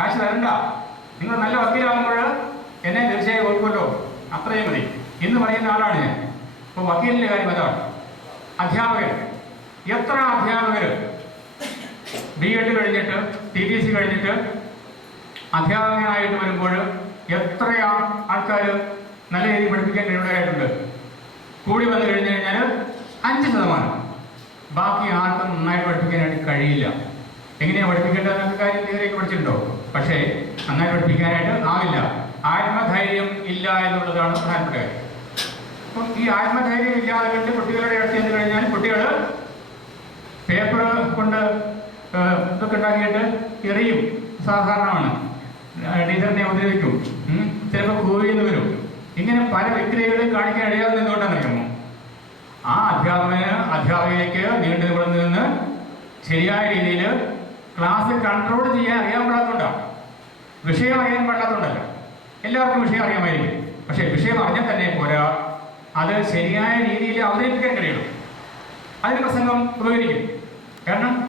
കാശ് തരണ്ട, നിങ്ങൾ നല്ല വക്കീലാകുമ്പോൾ എന്നെ തീർച്ചയായും ഓർക്കുമല്ലോ, അത്രയും മതി എന്ന് പറയുന്ന ആളാണ് ഞാൻ. അപ്പോൾ വക്കീലിൻ്റെ കാര്യം അതാണ്. അധ്യാപകർ, എത്ര അധ്യാപകർ B.Ed കഴിഞ്ഞിട്ട് TTC കഴിഞ്ഞിട്ട് അധ്യാപകനായിട്ട് വരുമ്പോൾ എത്ര ആൾക്കാർ നല്ല രീതിയിൽ പഠിപ്പിക്കാൻ കഴിവുള്ളവരായിട്ടുണ്ട്. കൂടി വന്നു കഴിഞ്ഞു കഴിഞ്ഞാൽ 5%. ബാക്കി ആർക്കും നന്നായിട്ട് പഠിപ്പിക്കാനായിട്ട് കഴിയില്ല. എങ്ങനെയാണ് പഠിപ്പിക്കേണ്ടതെന്നൊക്കെ കാര്യം തിയറിയൊക്കെ പഠിച്ചിട്ടുണ്ടോ? പക്ഷേ നന്നായി പഠിപ്പിക്കാനായിട്ട് ആവില്ല. ആത്മധൈര്യം ഇല്ല എന്നുള്ളതാണ് പ്രധാനപ്പെട്ട കാര്യം. അപ്പം ഈ ആത്മധൈര്യം ഇല്ലാതെ കണ്ട് കുട്ടികളുടെ അടുത്ത് ചെന്ന് കഴിഞ്ഞാൽ കുട്ടികൾ പേപ്പർ കൊണ്ട് ഇതൊക്കെ ഉണ്ടാക്കിയിട്ട് എറിയും, സാധാരണമാണ്. ടീച്ചറിനെ ഉപദ്രവിക്കും, ചിലപ്പോൾ കൂവിയെന്ന് വരും. ഇങ്ങനെ പല വ്യക്തികളും കാണിക്കാൻ ഇടയാതെ എന്തുകൊണ്ടാണെന്നറിയാമോ? ആ അധ്യാപകയ്ക്ക് നീണ്ടു നിന്ന് ശരിയായ രീതിയിൽ ക്ലാസ് കൺട്രോൾ ചെയ്യാൻ അറിയാൻ പാടാത്തതുകൊണ്ടാണ്. വിഷയം അറിയാൻ പാടാത്തതുകൊണ്ടല്ല. എല്ലാവർക്കും വിഷയം അറിയാമായിരിക്കും, പക്ഷേ വിഷയം അറിഞ്ഞാൽ തന്നെ പോരാ, അത് ശരിയായ രീതിയിൽ അവതരിപ്പിക്കാൻ കഴിയണം. അതിന് പ്രസംഗം ഉപകരിക്കും. കാരണം